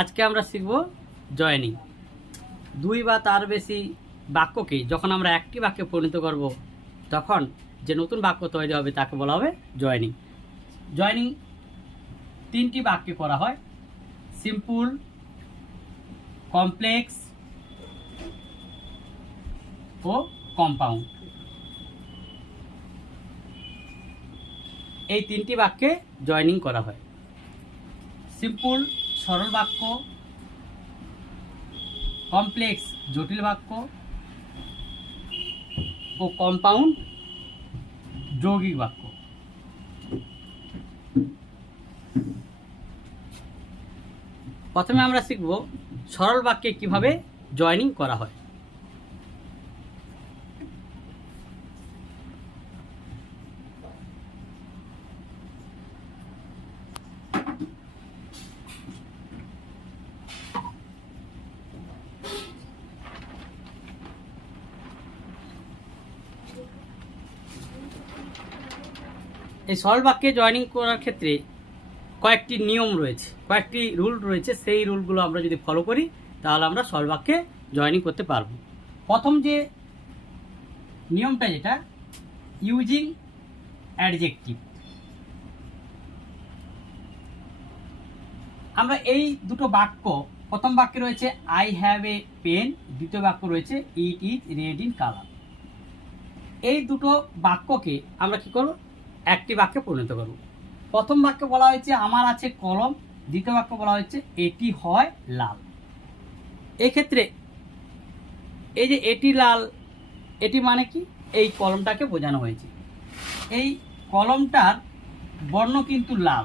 আজকে আমরা শিখব জয়েনিং। দুই বা তার বেশি বাক্যকে যখন আমরা একটি বাক্যে পরিণত করব তখন যে নতুন বাক্য তৈরি হবে তাকে বলা হবে জয়েনিং। জয়েনিং তিনটি বাক্যে করা হয়: সিম্পল, কমপ্লেক্স ও কম্পাউন্ড। এই তিনটি বাক্যে জয়েনিং করা হয়। সিম্পল সরল বাক্য, কমপ্লেক্স জটিল বাক্য ও কম্পাউন্ড যৌগিক বাক্য। প্রথমে আমরা শিখব সরল বাক্যে কিভাবে জয়েনিং করা হয়। এই সরল বাক্যে জয়েনিং করার ক্ষেত্রে কয়েকটি নিয়ম রয়েছে, কয়েকটি রুল রয়েছে। সেই রুলগুলো আমরা যদি ফলো করি তাহলে আমরা সরল বাক্যে জয়েনিং করতে পারব। প্রথম যে নিয়মটা, যেটা ইউজিং অ্যাডজেক্টিভ। আমরা এই দুটো বাক্য, প্রথম বাক্যে রয়েছে আই হ্যাভ এ পেন, দ্বিতীয় বাক্য রয়েছে it is red in colour. এই দুটো বাক্যকে আমরা কি করব? একটি বাক্যে পরিণত করব। প্রথম বাক্যে বলা হয়েছে আমার আছে কলম, দ্বিতীয় বাক্য বলা হয়েছে এটি হয় লাল। এক্ষেত্রে এই যে এটি লাল, এটি মানে কি? এই কলমটাকে বোঝানো হয়েছে। এই কলমটার বর্ণ কিন্তু লাল।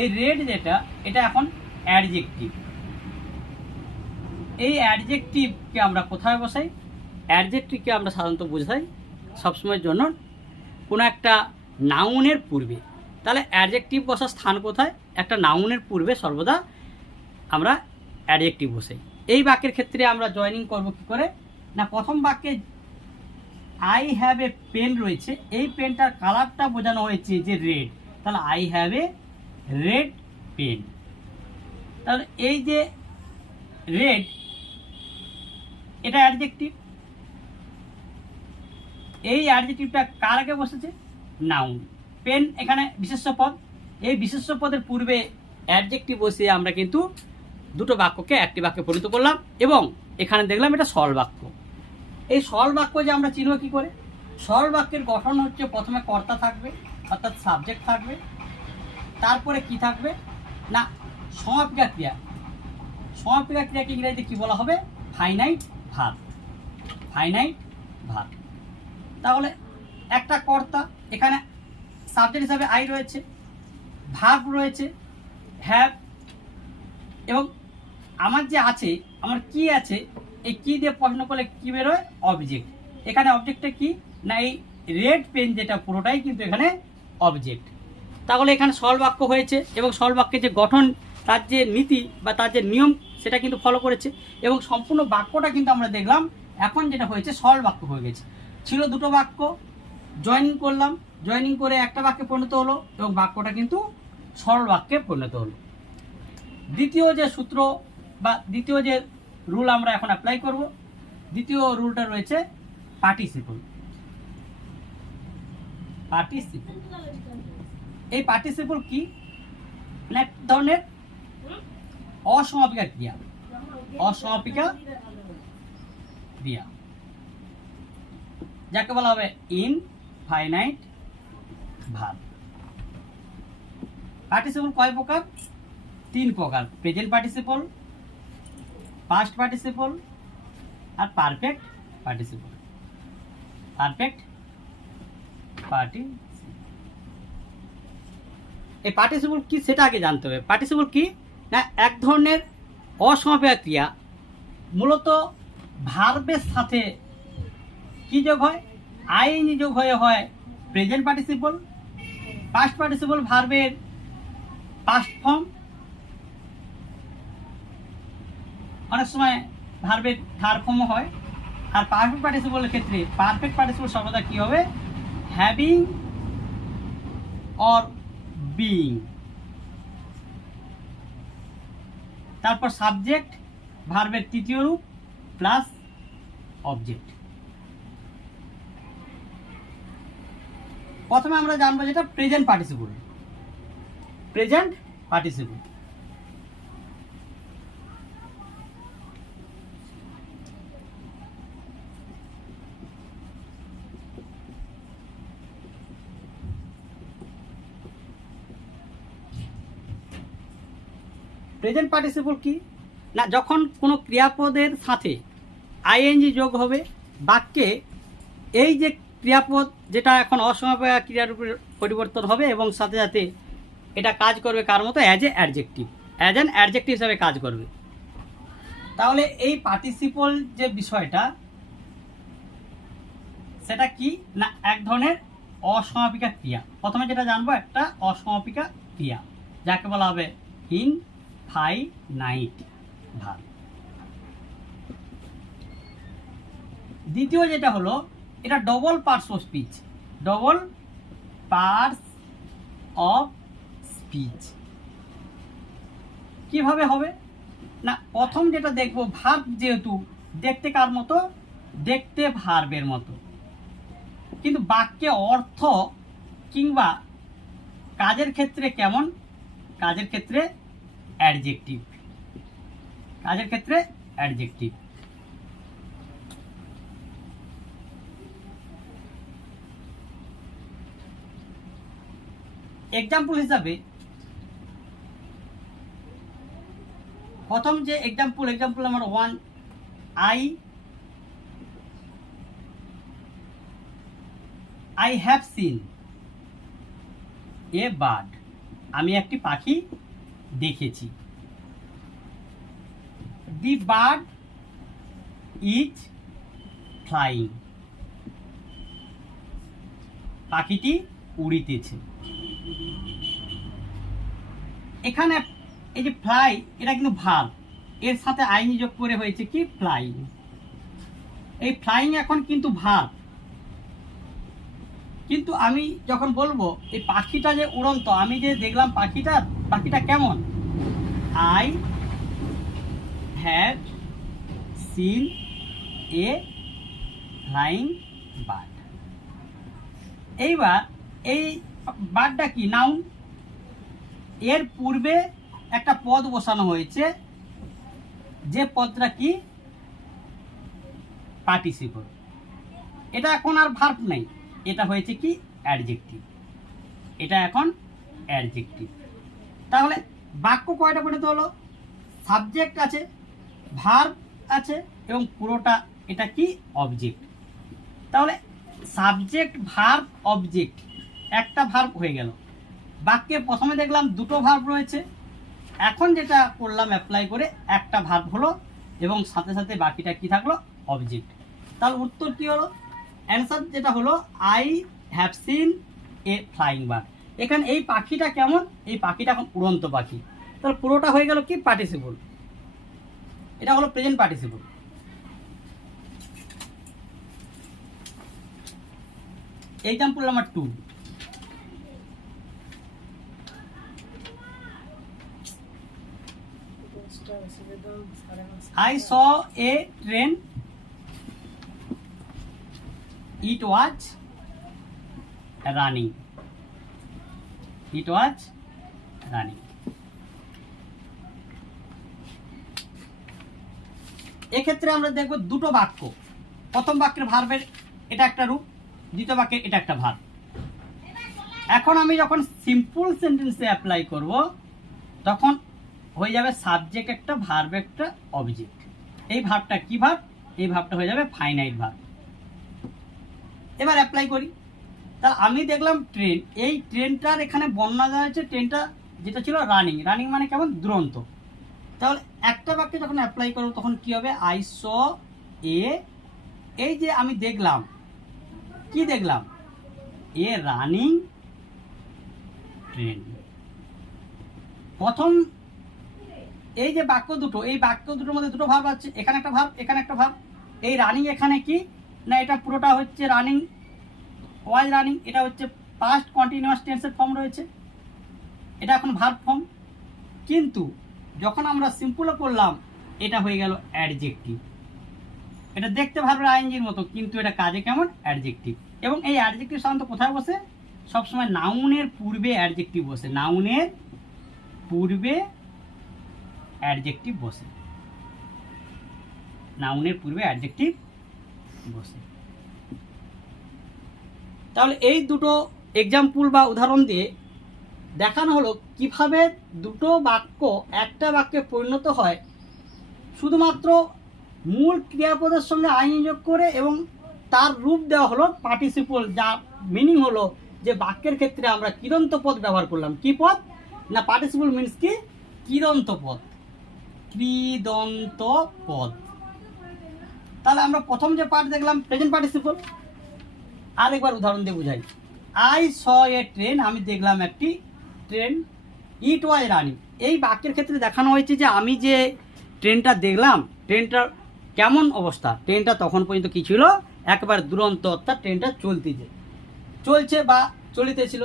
এই রেড যেটা, এটা এখন অ্যাডজেক্টিভ। এই অ্যাডজেক্টিভকে আমরা কোথায় বসাই? অ্যাডজেক্টিভকে আমরা সাধারণত বোঝাই সবসময়ের জন্য কোনো একটা নাউনের পূর্বে। তাহলে অ্যাডজেক্টিভ বসার স্থান কোথায়? একটা নাউনের পূর্বে সর্বদা আমরা অ্যাডজেক্টিভ বসাই। এই বাক্যের ক্ষেত্রে আমরা জয়েনিং করব কী করে? না, প্রথম বাক্যে আই হ্যাভ এ পেন রয়েছে, এই পেনটার কালারটা বোঝানো হয়েছে যে রেড, তাহলে I have a red pen. তাহলে এই যে রেড, এটা অ্যাডজেক্টিভ। এই অ্যাডজেক্টিভটা কার আগে বসেছে? নাউন। পেন এখানে বিশেষ্য পদ। এই বিশেষ্য পদের পূর্বে অ্যাডজেক্টিভ বসিয়ে আমরা কিন্তু দুটো বাক্যকে একটি বাক্যে পরিণত করলাম এবং এখানে দেখলাম এটা সরল বাক্য। এই সরল বাক্য যে আমরা চিনব কী করে? সরল বাক্যের গঠন হচ্ছে প্রথমে কর্তা থাকবে, অর্থাৎ সাবজেক্ট থাকবে। তারপরে কি থাকবে? না, সমাপিকা ক্রিয়া। সমাপিকা ক্রিয়াকে ইংরেজিতে কী বলা হবে? Finite verb. Finite verb. তাহলে একটা কর্তা, এখানে সাবজেক্ট হিসাবে আই রয়েছে, ভার্ব রয়েছে হ্যাভ, এবং আমার যে আছে, আমার কি আছে, এই কি দিয়ে প্রশ্ন করলে কি বেরোয়? অবজেক্ট। এখানে অবজেক্টটা কি? না, এই রেড পেন যেটা পুরোটাই কিন্তু এখানে অবজেক্ট। তাহলে এখানে সরল বাক্য হয়েছে এবং সরল বাক্যের যে গঠন, তার যে নীতি বা তার যে নিয়ম, সেটা কিন্তু ফলো করেছে এবং সম্পূর্ণ বাক্যটা কিন্তু আমরা দেখলাম এখন যেটা হয়েছে সরল বাক্য হয়ে গেছে। ছিল দুটো বাক্য, জয়েনিং করলাম, জয়েনিং করে একটা বাক্যে পরিণত হলো এবং বাক্যটা কিন্তু সরল বাক্যে পরিণত হলো। দ্বিতীয় যে সূত্র বা দ্বিতীয় যে রুল আমরা এখন অ্যাপ্লাই করব, দ্বিতীয় রুলটা রয়েছে পার্টিসিপল। পার্টিসিপল, এই পার্টিসিপল কি? এক ধরনের অসমাপিকা ক্রিয়া। অসমাপিকা ক্রিয়া যাকে বলা হবে ইনফাইনাইট ভার্ব। পার্টিসিপল কয় প্রকার? তিন প্রকার: প্রেজেন্ট পার্টিসিপল, পাস্ট পার্টিসিপল আর পারফেক্ট পার্টিসিপল। Perfect participle. এই পার্টিসিপল কি সেটা আগে জানতে হবে। পার্টিসিপল কি? না, এক ধরনের অসমাপিকা ক্রিয়া, মূলত ভার্বের সাথে কি যোগ হয়? আইএনজি যোগ হয়ে হয় প্রেজেন্ট পার্টিসিপল। পাস্ট পার্টিসিপল ভার্বের পাস্ট ফর্ম, অনেক সময় ভার্বের থার্ড ফর্মও হয়। আর পারফেক্ট পার্টিসিপলের ক্ষেত্রে পারফেক্ট পার্টিসিপল সর্বদা কী হবে? Having or being. তারপর সাবজেক্ট ভার্বের তৃতীয় রূপ প্লাস অবজেক্ট। প্রথমে আমরা জানবো যেটা present participle. Present participle present participle কি না, যখন কোনো ক্রিয়াপদের সাথে আইএনজি যোগ হবে বাক্যে, এই যে ক্রিয়াপদ যেটা এখন অসমাপিকা ক্রিয়ার উপরে পরিবর্তন হবে এবং সাথে সাথে এটা কাজ করবে কার মতো, as a adjective, as an adjective হিসাবে কাজ করবে। তাহলে এই পার্টিসিপল যে বিষয়টা সেটা কি না, এক ধরনের অসমাপিকা ক্রিয়া। প্রথমে যেটা জানবো একটা অসমাপিকা ক্রিয়া যাকে বলা হবে ইনফাইনাইট ভার্ব। দ্বিতীয় যেটা হলো এটা double parts of speech. Double parts of speech কিভাবে হবে না, প্রথম যেটা দেখবো ভার্ব, যেহেতু দেখতে কার মতো, দেখতে ভার্বের মতো, কিন্তু বাক্যে অর্থ কিংবা কাজের ক্ষেত্রে কেমন, কাজের ক্ষেত্রে অ্যাডজেক্টিভ, কাজের ক্ষেত্রে অ্যাডজেক্টিভ। এক্সাম্পল হিসাবে প্রথম যে example number 1, I have seen a bird, আমি একটি পাখি দেখেছি। The bird is flying, পাখিটি উড়িতেছে। এখানে এই যে ফ্লাই, এটা কিন্তু ভার্ব, এর সাথে আইনি যোগ করে হয়েছে কি ফ্লাইং। এই ফ্লাইং এখন কিন্তু ভার্ব, কিন্তু আমি যখন বলবো এই পাখিটা যে উড়ন্ত, আমি যে দেখলাম পাখিটা কেমন, I have seen A flying bird. এইবার এই বার্ডটা কি নাউন, এর পূর্বে একটা পদ বসানো হয়েছে, যে পদটা কি পার্টিসিপল। এটা এখন আর ভার্ব নেই, এটা হয়েছে কি অ্যাডজেক্টিভ, এটা এখন অ্যাডজেক্টিভ। তাহলে বাক্য কয়টা পরিণত হলো, সাবজেক্ট আছে, ভার্ব আছে এবং পুরোটা এটা কি অবজেক্ট। তাহলে সাবজেক্ট ভার্ব অবজেক্ট, একটা ভার্ব হয়ে গেল। বাক্যে প্রথমে দেখলাম দুটো ভার্ব রয়েছে, এখন যেটা করলাম অ্যাপ্লাই করে একটা ভার্ব হলো এবং সাথে সাথে বাকিটা কি থাকলো, অবজেক্ট। তাহলে উত্তর কি হলো, অ্যান্সার যেটা হলো I have seen A flying bird. এখানে এই পাখিটা কেমন, এই পাখিটা এখন উড়ন্ত পাখি। তাহলে পুরোটা হয়ে গেল কি পার্টিসিপল, এটা হলো present participle. Example number 2, I saw a train, it was running, it was running। এক্ষেত্রে আমরা দেখব দুটো বাক্য, প্রথম বাক্যের ভার্বের এটা একটা রূপ, দ্বিতীয় বাক্যের এটা একটা ভার্ব। এখন আমি যখন সিম্পল সেন্টেন্সে অ্যাপ্লাই করব তখন হয়ে যাবে সাবজেক্ট একটা, ভার্ব একটা, অবজেক্ট। এই ভার্বটা কি ভার্ব, এই ভার্বটা হয়ে যাবে ফাইনাইট ভার্ব। এবার অ্যাপ্লাই করি। তাহলে আমি দেখলাম ট্রেন, এই ট্রেনটার এখানে বর্ণনা দেওয়া হয়েছে, ট্রেনটা যেটা ছিল রানিং, রানিং মানে কেমন, দুরন্ত। তাহলে একটা বাক্যে যখন অ্যাপ্লাই করব তখন কি হবে, আই স এ, এই যে আমি দেখলাম, কি দেখলাম, এ রানিং ট্রেন। প্রথম এই যে বাক্য দুটো, এই বাক্য দুটোর মধ্যে দুটো ভার্ব আছে, এখানে একটা ভার্ব, এখানে একটা ভার্ব। এই রানিং এখানে কি না, এটা পুরোটা হচ্ছে রানিং, ওয়াজ রানিং, এটা হচ্ছে পাস্ট কন্টিনিউয়াস টেন্সের ফর্ম রয়েছে, এটা এখন ভার্ব ফর্ম। কিন্তু যখন আমরা সিম্পলও করলাম এটা হয়ে গেল অ্যাডজেক্টিভ। এটা দেখতে ভার্বের আইএনজির মতো, কিন্তু এটা কাজে কেমন? অ্যাডজেক্টিভ। এবং এই অ্যাডজেক্টিভ সাধারণত কোথায় বসে? সবসময় নাউনের পূর্বে অ্যাডজেক্টিভ বসে, নাউনের পূর্বে অ্যাডজেক্টিভ বসে, নাউনের পূর্বে অ্যাডজেক্টিভ বসে। তাহলে এই দুটো এক্সাম্পল বা উদাহরণ দিয়ে দেখানো হলো কিভাবে দুটো বাক্য একটা বাক্যে পরিণত হয় শুধুমাত্র মূল ক্রিয়াপদের সঙ্গে আইন যোগ করে, এবং তার রূপ দেওয়া হলো পার্টিসিপল, যা মিনিং হলো যে বাক্যের ক্ষেত্রে আমরা কৃদন্ত পদ ব্যবহার করলাম। কি পদ? না, পার্টিসিপল মিনস কি? কৃদন্ত পদ, কৃদন্ত পদ। তাহলে আমরা প্রথম যে পার্ট দেখলাম প্রেজেন্ট পার্টিসিপল। আরেকবার উদাহরণ দিয়ে বুঝাই। আই স এ ট্রেন, আমি দেখলাম একটি ট্রেন। ইট ওয়াজ রানিং, এই বাক্যের ক্ষেত্রে দেখানো হয়েছে যে আমি যে ট্রেনটা দেখলাম, ট্রেনটার কেমন অবস্থা? ট্রেনটা তখন পর্যন্ত কি ছিল? একবার দুরন্ত, অর্থাৎ ট্রেনটা চলছে বা চলিতেছিল।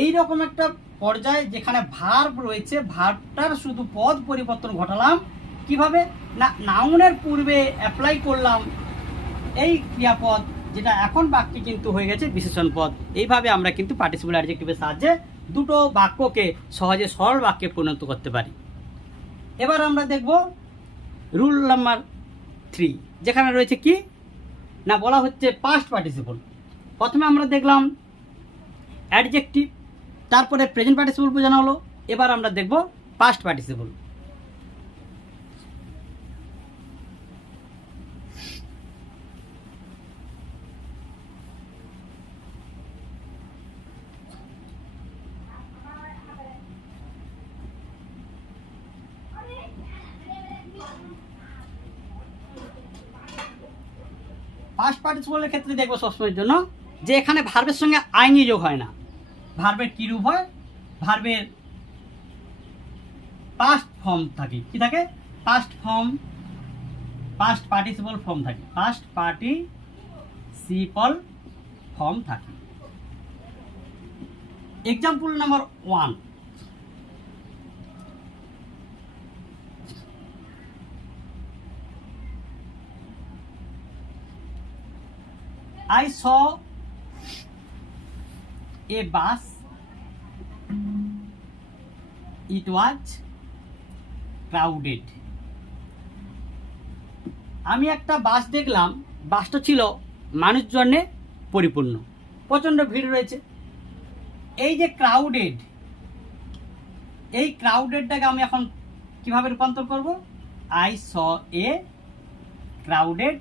এইরকম একটা পর্যায়ে যেখানে ভার্ব রয়েছে, ভার্বটার শুধু পদ পরিবর্তন ঘটালাম। কিভাবে? না, নাউনের পূর্বে অ্যাপ্লাই করলাম এই ক্রিয়াপদ, যেটা এখন বাক্যে কিন্তু হয়ে গেছে বিশেষণ পদ। এইভাবে আমরা কিন্তু পার্টিসিপল অ্যাডজেক্টিভের সাহায্যে দুটো বাক্যকে সহজে সরল বাক্যে পরিণত করতে পারি। এবার আমরা দেখব রুল নাম্বার 3, যেখানে রয়েছে কি না, বলা হচ্ছে পাস্ট পার্টিসিপল। প্রথমে আমরা দেখলাম অ্যাডজেক্টিভ, তারপরে প্রেজেন্ট পার্টিসিপল বোঝানো হলো। এবার আমরা দেখব পাস্ট পার্টিসিপল। পাস্ট পার্টিসিপলের ক্ষেত্রে দেখবো সবসময়ের জন্য যে এখানে ভার্বের সঙ্গে আইনি যোগ হয় না। ভার্বের কি রূপ হয়? ভার্বের পাস্ট ফর্ম থাকে। কি থাকে? Past form, past participle form থাকে, পাস্ট পার্টিসিপল ফর্ম থাকে। Example number 1, I saw a bus. It was crowded. আমি একটা বাস দেখলাম, বাসটা ছিল মানুষজনে পরিপূর্ণ, প্রচণ্ড ভিড় রয়েছে। এই যে ক্রাউডেড, এই ক্রাউডেডটাকে আমি এখন কিভাবে রূপান্তর করব? I saw a crowded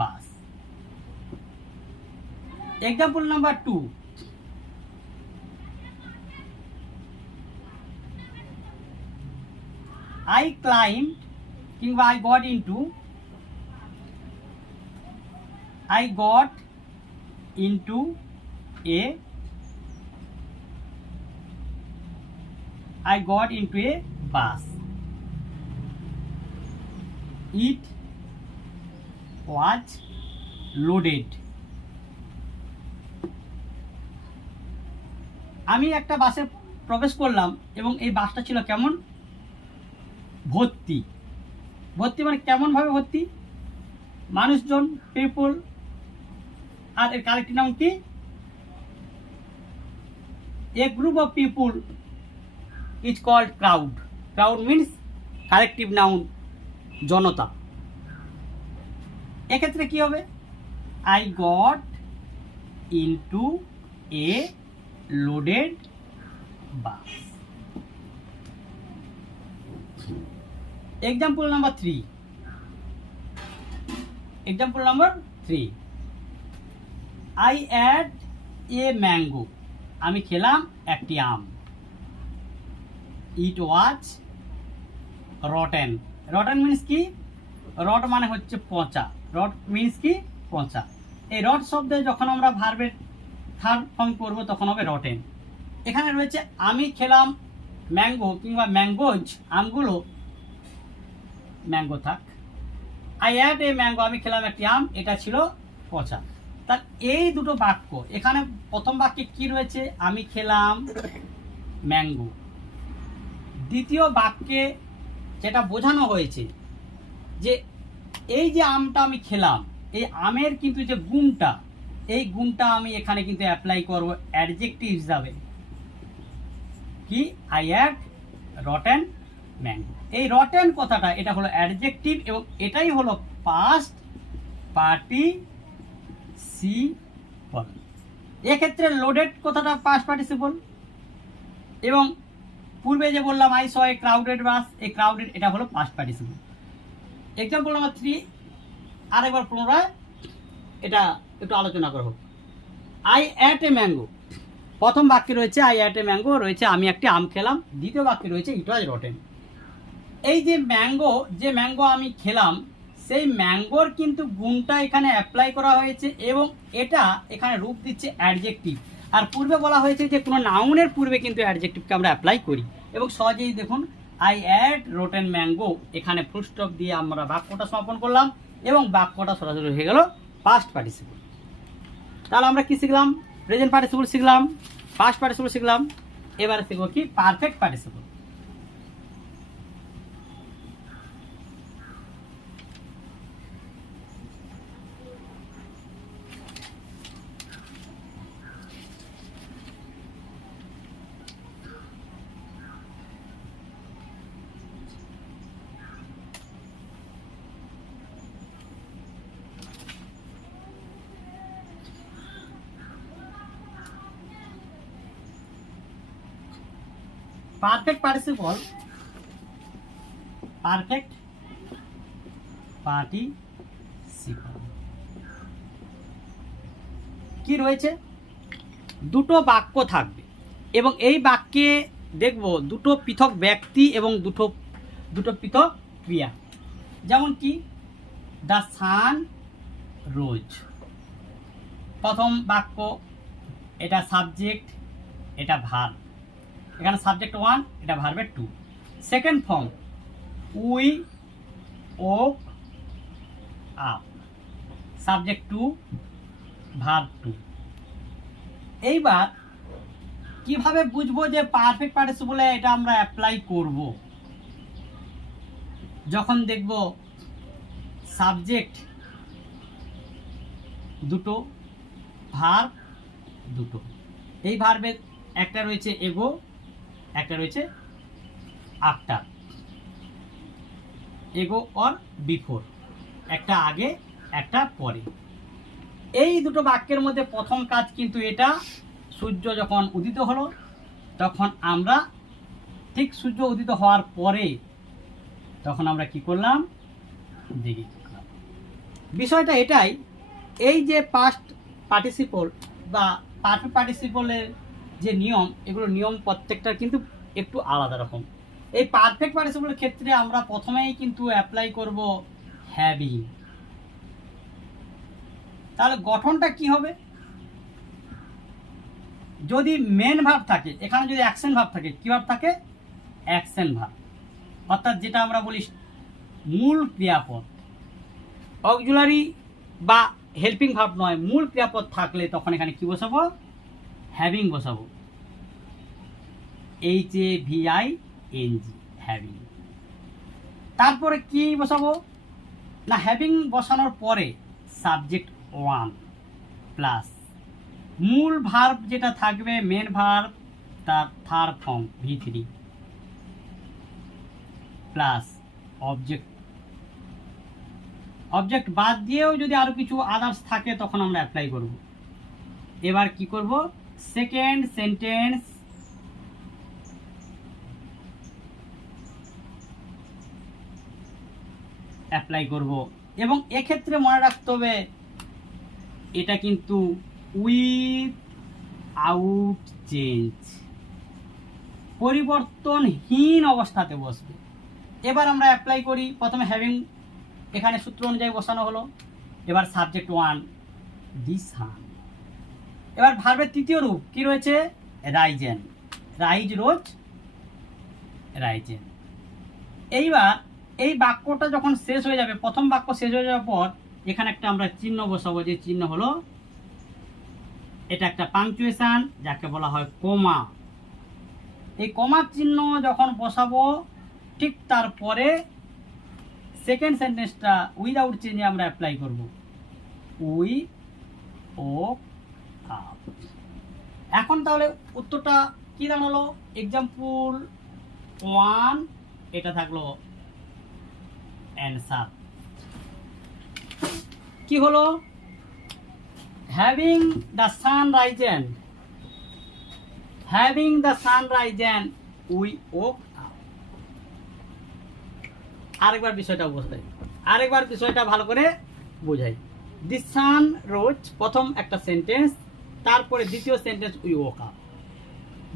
bus. Example number 2, I climbed কিংবা I got into a bus. It was loaded. আমি একটা বাসে প্রবেশ করলাম এবং এই বাসটা ছিল কেমন? ভর্তি। ভর্তি মানে কেমনভাবে ভর্তি? মানুষজন, পিপল। আর এর কালেক্টিভ নাউন কি? A group of people is called crowd. Crowd means collective noun, জনতা। এক্ষেত্রে কি হবে? I got into a loaded bus. Example number 3. I ate a mango. আমি খেলাম একটি আম। It was rotten. Rotten means কি? রট মানে হচ্ছে পচা। রট মিনস কি? পচা। এই রট শব্দে যখন আমরা ভার্বের থার্ড ফর্ম করবো তখন হবে রটেন। এখানে রয়েছে আমি খেলাম ম্যাঙ্গো কিংবা ম্যাঙ্গোজ, আমগুলো, ম্যাঙ্গো থাক। আই হ্যাড এ ম্যাঙ্গো, আমি খেলাম একটি আম, এটা ছিল পচা। তার এই দুটো বাক্য, এখানে প্রথম বাক্যে কি রয়েছে? আমি খেলাম ম্যাঙ্গো। দ্বিতীয় বাক্যে যেটা বোঝানো হয়েছে যে এই যে আমটা আমি খেলাম, এই আমের কিন্তু যে গুণটা, এই গুণটা আমি এখানে কিন্তু অ্যাপ্লাই করব অ্যাডজেক্টিভ হিসাবে। কি? I had rotten mango. এই রটেন কথাটা এটা হলো অ্যাডজেক্টিভ এবং এটাই হলো পাস্ট পার্টিসিপল। এক্ষেত্রে লোডেড কথাটা পাস্ট পার্টিসিপল। এবং পূর্বে যে বললাম আই স এ ক্রাউডেড বাস, এই ক্রাউডেড এটা হলো পাস্ট পার্টিসিপল। এক্সাম্পল নাম্বার 3 আরেকবার পুনরায় এটা একটু আলোচনা করব। আই অ্যাট এ ম্যাঙ্গো, প্রথম বাক্যে রয়েছে আই অ্যাট এ ম্যাঙ্গো, রয়েছে আমি একটি আম খেলাম। দ্বিতীয় বাক্যে রয়েছে ইট ওয়াজ রটেন। এই যে ম্যাঙ্গো আমি খেলাম, সেই ম্যাঙ্গোর কিন্তু গুণটা এখানে অ্যাপ্লাই করা হয়েছে এবং এটা এখানে রূপ দিচ্ছে অ্যাডজেক্টিভ। আর পূর্বে বলা হয়েছে যে কোনো নাউনের পূর্বে কিন্তু অ্যাডজেক্টিভকে আমরা অ্যাপ্লাই করি। এবং সহজেই দেখুন আই অ্যাট রোটেন ম্যাঙ্গো, এখানে ফুল স্টপ দিয়ে আমরা বাক্যটা সমাপন করলাম এবং বাক্যটা সরাসরি হয়ে গেল পাস্ট পার্টিসিপল। তাহলে আমরা কি শিখলাম? প্রেজেন্ট পার্টিসিপল শিখলাম, পাস্ট পার্টিসিপল শিখলাম। এবারে শিখবো কি? Perfect participle. Perfect participle, perfect participle কি রয়েছে? দুটো বাক্য থাকবে এবং এই বাক্যে দেখব দুটো পৃথক ব্যক্তি এবং দুটো পৃথক ক্রিয়া। যেমন কি? দ্য সান রোজ, প্রথম বাক্য, এটা সাবজেক্ট, এটা ভার্ব। এখানে সাবজেক্ট 1, এটা ভার্বের 2। Second form we woke up, subject 2, verb 2। এইবার কিভাবে বুঝবো যে পারফেক্ট পার্টিসিপলে এটা আমরা অ্যাপ্লাই করব? যখন দেখব সাবজেক্ট দুটো, ভার্ব দুটো। এই ভার্বের একটা রয়েছে এগো, একটা রয়েছে আফটার, এগো অর বিফোর, একটা আগে একটা পরে। এই দুটো বাক্যের মধ্যে প্রথম কাজ কিন্তু এটা, সূর্য যখন উদিত হলো তখন আমরা ঠিক সূর্য উদিত হওয়ার পরে তখন আমরা কি করলাম? জেগে উঠলাম। বিষয়টা এটাই, এই যে পাস্ট পার্টিসিপল বা পারফেক্ট পার্টিসিপলের যে নিয়ম, এগুলো নিয়ম প্রত্যেকটার কিন্তু একটু আলাদা রকম। এই পারফেক্ট পার্টিসিপলের ক্ষেত্রে আমরা প্রথমেই কিন্তু অ্যাপ্লাই করব হ্যাভিং। তাহলে গঠনটা কি হবে? যদি মেন ভার্ব থাকে, এখানে যদি অ্যাকশন ভার্ব থাকে, কি ভার্ব থাকে? অ্যাকশন ভার্ব, অর্থাৎ যেটা আমরা বলি মূল ক্রিয়াপদ। অক্সিলারি বা হেল্পিং ভার্ব নয়, মূল ক্রিয়াপদ থাকলে তখন এখানে কি বসাবো? হ্যাভিং বসাবো, HAVING, হ্যাভিং। তারপরে কি বসাবো না? হ্যাভিং বসানোর পরে সাবজেক্ট 1 প্লাস মূল ভার্ব যেটা থাকবে, মেন ভার্ব, তার third form V3 plus object বাদ দিয়েও যদি আরো কিছু আদার্স থাকে তখন আমরা অ্যাপ্লাই করব। এবার কি করব? সেকেন্ড সেন্টেন্স অ্যাপ্লাই করব এবং এক্ষেত্রে মনে রাখতে হবে এটা কিন্তু উইথআউট চেঞ্জ, পরিবর্তনহীন অবস্থাতে বসবে। এবার আমরা অ্যাপ্লাই করি, প্রথমে হ্যাভিং এখানে সূত্র অনুযায়ী বসানো হলো। এবার সাবজেক্ট 1 দি সান। এবার ভার্বের তৃতীয় রূপ কি রয়েছে? রাইজেন, রাইজ রোজ, রাইজেন। এইবার এই বাক্যটা যখন শেষ হয়ে যাবে, প্রথম বাক্য শেষ হয়ে যাওয়ার পর এখানে একটা আমরা চিহ্ন বসাবো, যে চিহ্ন হলো এটা একটা পাংচুয়েশন, যাকে বলা হয় কোমা। এই কমা চিহ্ন যখন বসাবো ঠিক তারপরে সেকেন্ড সেন্টেন্সটা উইদাউট চেঞ্জে আমরা অ্যাপ্লাই করব। উই ও আপ। এখন তাহলে উত্তরটা কি দাঁড়ালো? এক্সাম্পল 1 এটা থাকলো অ্যান্সার। কি হলো? Having the sun Ryzen, having the sun Ryzen we woke up. আরেকবার বিষয়টা বোঝাই, আরেকবার বিষয়টা ভালো করে বোঝাই। দি সান রোজ প্রথম একটা সেন্টেন্স, তারপরে দ্বিতীয় সেন্টেন্স উই ওক আপ।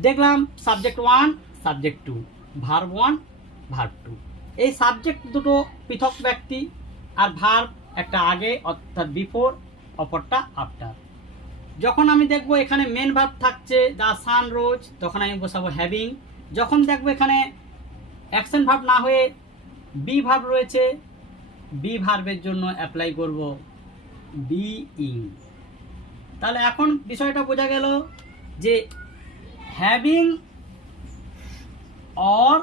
দেখলাম সাবজেক্ট 1 সাবজেক্ট 2, ভার্ব 1 ভার্ব 2। এই সাবজেক্ট দুটো পৃথক ব্যক্তি, আর ভার্ব একটা আগে অর্থাৎ বিফোর, অপরটা আফটার। যখন আমি দেখবো এখানে মেন ভার্ব থাকছে দ্য সান রোজ, তখন আমি বসাবো হ্যাভিং। যখন দেখবো এখানে অ্যাকশন ভার্ব না হয়ে বি ভার্ব রয়েছে, বি ভার্বের জন্য অ্যাপ্লাই করব বিইং। তাহলে এখন বিষয়টা বোঝা গেল যে হ্যাভিং অর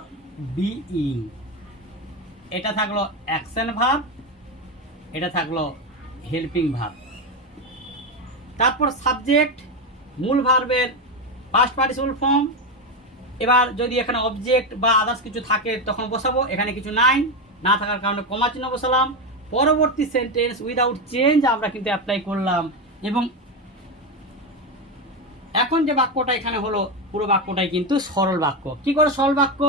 বিইং, এটা থাকলো অ্যাকশন ভার্ব, এটা থাকলো হেল্পিং ভার্ব। তারপর সাবজেক্ট মূল ভার্বের পাস্ট পার্টিসিপল ফর্ম। এবার যদি এখানে অবজেক্ট বা আদার্স কিছু থাকে তখন বসাবো, এখানে কিছু নাই, না থাকার কারণে কমা চিহ্ন বসালাম। পরবর্তী সেন্টেন্স উইদাউট চেঞ্জ আমরা কিন্তু অ্যাপ্লাই করলাম। এবং এখন যে বাক্যটা এখানে হলো, পুরো বাক্যটাই কিন্তু সরল বাক্য। কি করে সরল বাক্য?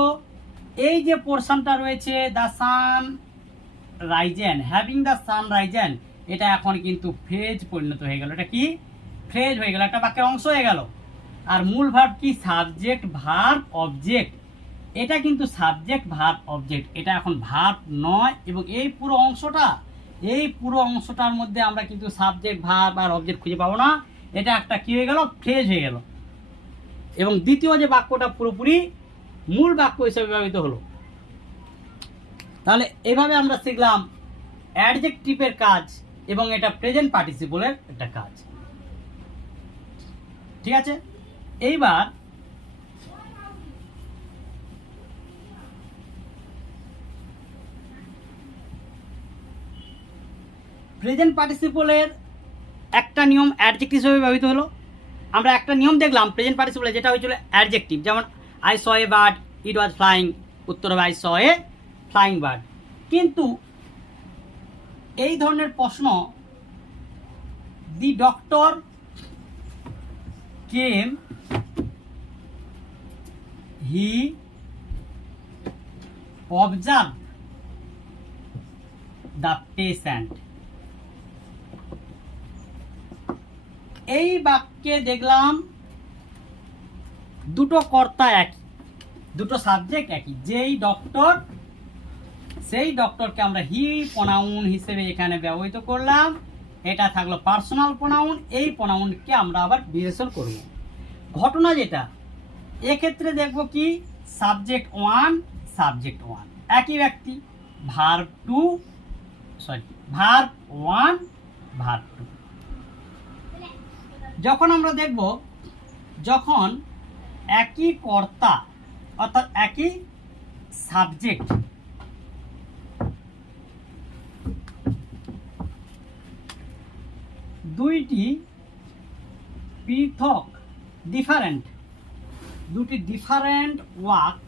এই যে পোর্শনটা রয়েছে the sun Ryzen, having the sun Ryzen, এটা এখন কিন্তু ফ্রেজ পরিণত হয়ে গেল। এটা কি? ফ্রেজ হয়ে গেল, একটা বাক্যের অংশ হয়ে গেল। আর মূল ভার্ব কি? Subject verb object. এটা কিন্তু সাবজেক্ট ভার্ব অবজেক্ট, এটা এখন ভার্ব নয়। এবং এই পুরো অংশটার মধ্যে আমরা কিন্তু সাবজেক্ট ভার্ব আর অবজেক্ট খুঁজে পাবো না। এটা একটা কি হয়ে গেল? ফ্রেজ হয়ে গেল। এবং দ্বিতীয় যে বাক্যটা পুরোপুরি মূল বাক্য হিসেবে ব্যবহৃত হলো। তাহলে এভাবে আমরা শিখলাম অ্যাডজেক্টিভের কাজ, এবং এটা প্রেজেন্ট পার্টিসিপলের একটা কাজ। ঠিক আছে, এইবার প্রেজেন্ট পার্টিসিপলের একটা নিয়ম অ্যাডজেক্টিভ হিসেবে ব্যবহৃত হলো। আমরা একটা নিয়ম দেখলাম প্রেজেন্ট পার্টিসিপলে, যেটা হয়েছিল অ্যাডজেক্টিভ। যেমন I saw a bird, it was flying, উত্তর হবে I saw A flying bird. কিন্তু এই ধরনের প্রশ্ন, the doctor came, he observe the patient, এই বাক্যে দেখলাম দুটো কর্তা একই, দুটো সাবজেক্ট একই। যেই ডক্টর, সেই ডক্টরকে আমরা হি প্রোনাউন হিসেবে এখানে ব্যবহৃত করলাম। এটা থাকলো পার্সোনাল প্রোনাউন। এই প্রোনাউনকে আমরা আবার বিশেষণ করব। ঘটনা যেটা, এক্ষেত্রে দেখব কি? সাবজেক্ট 1 সাবজেক্ট 1 একই ব্যক্তি, ভার্ব 1 ভার্ব 2। যখন আমরা দেখব, যখন একই কর্তা অর্থাৎ একই সাবজেক্ট দুইটি পৃথক দুটি ডিফারেন্ট ওয়ার্ক,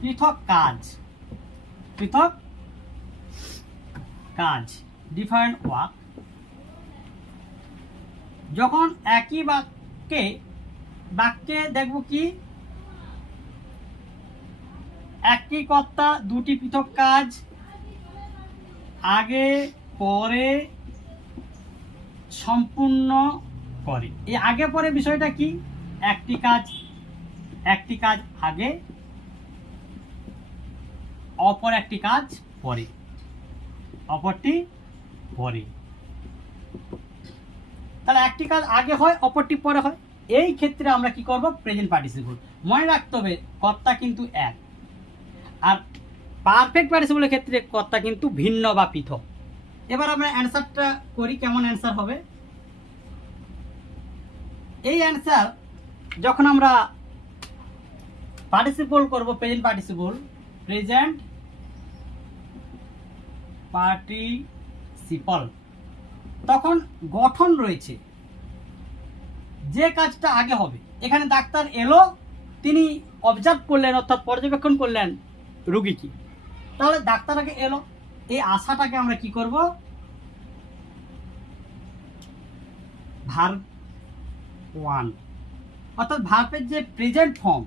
পৃথক কাজ ডিফারেন্ট ওয়ার্ক, যখন একই বাক্যে দেখব কি? একই কর্তা দুটি পৃথক কাজ আগে পরে সম্পূর্ণ করে। এই আগে পরে বিষয়টা কি? একটি কাজ আগে, অপর একটি কাজ পরে, অপরটি পরে। তাহলে একটি কাজ আগে হয়, অপরটি পরে হয়। এই ক্ষেত্রে আমরা কি করব? Present participle. মনে রাখতে হবে কর্তা কিন্তু এক, আর পারফেক্ট পার্টিসিপলের ক্ষেত্রে কর্তা কিন্তু ভিন্ন বা পৃথক। এবার আমরা অ্যান্সারটা করি, কেমন অ্যান্সার হবে? এই অ্যান্সার যখন আমরা পার্টিসিপল করব, প্রেজেন্ট পার্টিসিপল, প্রেজেন্ট পার্টিসিপল, তখন গঠন রয়েছে, যে কাজটা আগে হবে। এখানে ডাক্তার এলো, তিনি অবজার্ভ করলেন অর্থাৎ পর্যবেক্ষণ করলেন রুগীকে, তাহলে ডাক্তার আগে এলো, এই আশাটাকে আমরা কি করব, ভার্ব 1 অর্থাৎ ভার্বের যে প্রেজেন্ট ফর্ম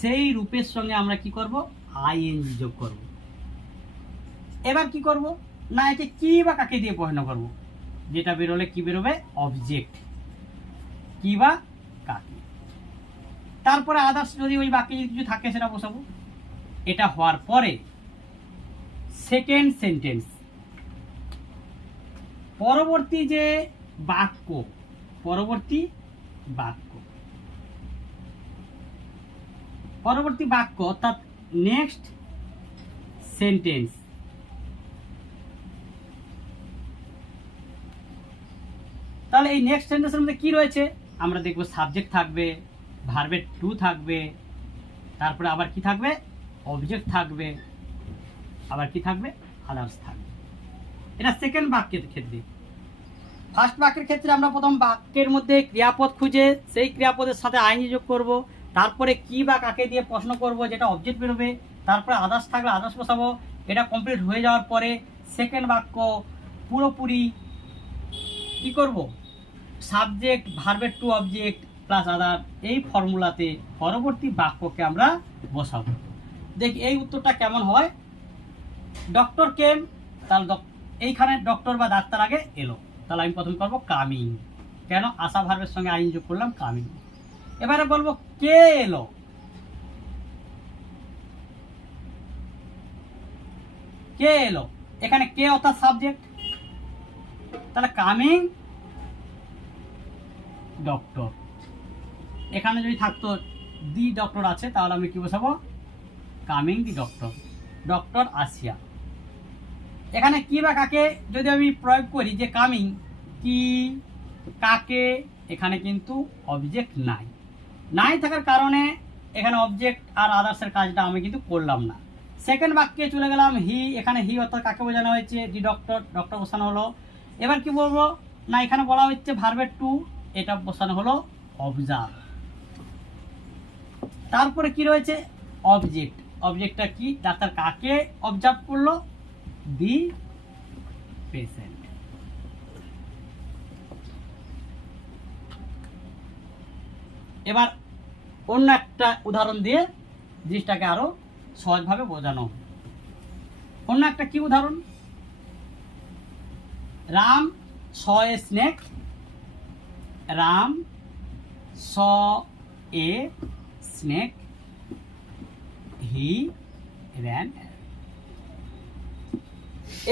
সেই রূপের সঙ্গে আমরা কি করব, আইএনজি যোগ করব। এবার কি করব না, একে কি বা কাকে দিয়ে প্রশ্ন করব, যেটা বেরোলে কি বেরোবে, অবজেক্ট, কি বা কাকে। তারপরে আদার্স যদি ওই বাকি কিছু থাকে সেটা বসাবো। এটা হওয়ার পরে সেকেন্ড সেন্টেন্স, পরবর্তী যে বাক্য, পরবর্তী বাক্য অর্থাৎ নেক্সট সেন্টেন্স। তাহলে এই নেক্সট সেন্টেন্সের মধ্যে কি রয়েছে, আমরা দেখব সাবজেক্ট থাকবে, ভার্বের টু থাকবে, তারপরে আবার কি থাকবে, অবজেক্ট থাকবে, আবার কি থাকবে, আদার্স থাকবে। এটা সেকেন্ড বাক্যের ক্ষেত্রে। ফার্স্ট বাক্যের ক্ষেত্রে আমরা প্রথম বাক্যের মধ্যে ক্রিয়াপদ খুঁজে সেই ক্রিয়াপদের সাথে আইনজি যোগ করব, তারপরে কি বা কাকে দিয়ে প্রশ্ন করব, যেটা অবজেক্ট বেরোবে, তারপরে আদার্স থাকলে আদার্স বসাবো। এটা কমপ্লিট হয়ে যাওয়ার পরে সেকেন্ড বাক্য পুরোপুরি কি করব, সাবজেক্ট, ভার্বের টু, অবজেক্ট প্লাস আদার, এই ফর্মুলাতে পরবর্তী বাক্যকে আমরা বসাবো। দেখি এই উত্তরটা কেমন হয়। ডক্টর কেম, তাহলে এইখানে ডক্টর বা ডাক্তার আগে এলো, তাহলে আমি প্রথমে করবো কামিং, কেন, আশা ভার্বের সঙ্গে আইন যোগ করলাম, কামিং। এবারে বলবো কে এলো, কে এলো, এখানে কে অর্থাৎ সাবজেক্ট, তাহলে কামিং ডক্টর। এখানে যদি থাকতো দি ডক্টর আছে, তাহলে আমি কি বসাবো, কামিং দি ডক্টর, ডক্টর আসিয়া। এখানে কি বা কাকে যদি আমি প্রয়োগ করি, যে কামিং, কি, কাকে, এখানে কিন্তু অবজেক্ট নাই থাকার কারণে এখানে অবজেক্ট আর আদার্সের কাজটা আমি কিন্তু করলাম না। সেকেন্ড বাক্যে চলে গেলাম, হি, এখানে হি অর্থাৎ কাকে বোঝানো হয়েছে, দি ডক্টর, ডক্টর বসানো হলো। এবার কি বলবো না, এখানে বলা হচ্ছে ভার্বের টু, এটা বসানো হলো অবজার্ভ। তারপরে কি রয়েছে, অবজেক্ট, অবজেক্টটা কি, ডাক্তার কাকে অবজার্ভ করলো, দি পেশেন্ট। এবার অন্য একটা উদাহরণ দিয়ে জিনিসটাকে আরো সহজভাবে বোঝানো। অন্য একটা কি উদাহরণ, Ram saw a snake, Ram saw a snake, he ran away।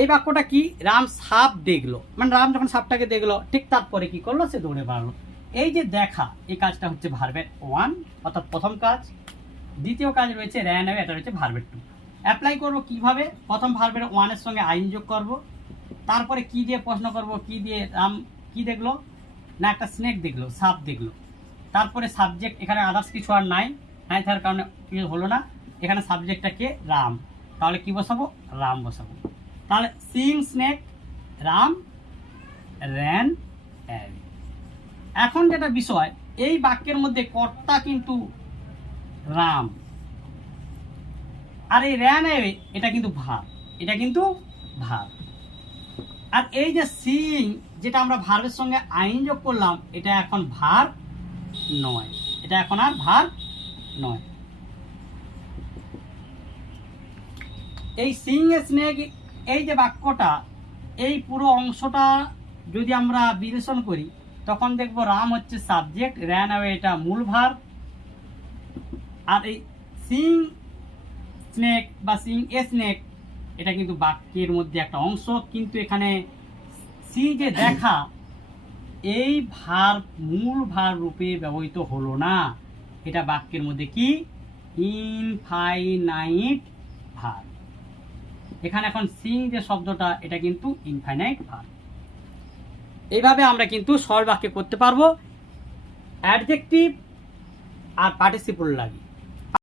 এই বাক্যটা কি, রাম সাপ দেখলো, মানে রাম যখন সাপটাকে দেখলো, ঠিক তারপরে কি করলো, সে দৌড়ে বাড়লো। এই যে দেখা, এই কাজটা হচ্ছে ভার্বের 1 অর্থাৎ প্রথম কাজ। দ্বিতীয় কাজ রয়েছে র্যান অ্যাওয়ে, এটা রয়েছে ভার্বের 2। অ্যাপ্লাই করব কিভাবে, প্রথম ভার্বের 1 এর সঙ্গে আইন যোগ করব, তারপরে কি দিয়ে প্রশ্ন করব, কি দিয়ে, রাম কি দেখলো না, একটা স্নেক দেখলো, সাপ দেখলো। তারপরে সাবজেক্ট, এখানে আদার্স কিছু আর নাই থাকার কারণে কি হলো না, এখানে সাবজেক্টটা কে, রাম, তাহলে কি বসাবো, রাম বসাবো। তাহলে Singh snake, Ram ran away. এখন যেটা বিষয়, এই বাক্যের মধ্যে কর্তা কিন্তু রাম, আর এই র্যান অ্যাওয়ে এটা কিন্তু ভার্ব, এটা কিন্তু ভার্ব। আর এই যে সিং, যেটা আমরা ভার্বের সঙ্গে আইন যোগ করলাম, এটা এখন ভার্ব নয়, এটা এখন আর ভার্ব নয়। এই সিং এ স্নেক, এই যে বাক্যটা, এই পুরো অংশটা যদি আমরা বিশ্লেষণ করি, তখন দেখব রাম হচ্ছে সাবজেক্ট, র্যান অ্যাওয়ে এটা মূল ভার্ব, আর এই সিং স্নেক বা সিং এ স্নেক এটা কিন্তু বাক্যের মধ্যে একটা অংশ, কিন্তু এখানে সি যে দেখা, এই ভার্ব মূল ভার্ব রূপে ব্যবহৃত হলো না, এটা বাক্যের মধ্যে কি, ইনফাইনাইট ভার্ব। এখানে এখন সিং যে শব্দটা, এটা কিন্তু ইনফাইনাইট ভার্ব। এইভাবে আমরা কিন্তু সরল বাক্যে করতে পারবো। অ্যাডজেক্টিভ আর পার্টিসিপল লাগে।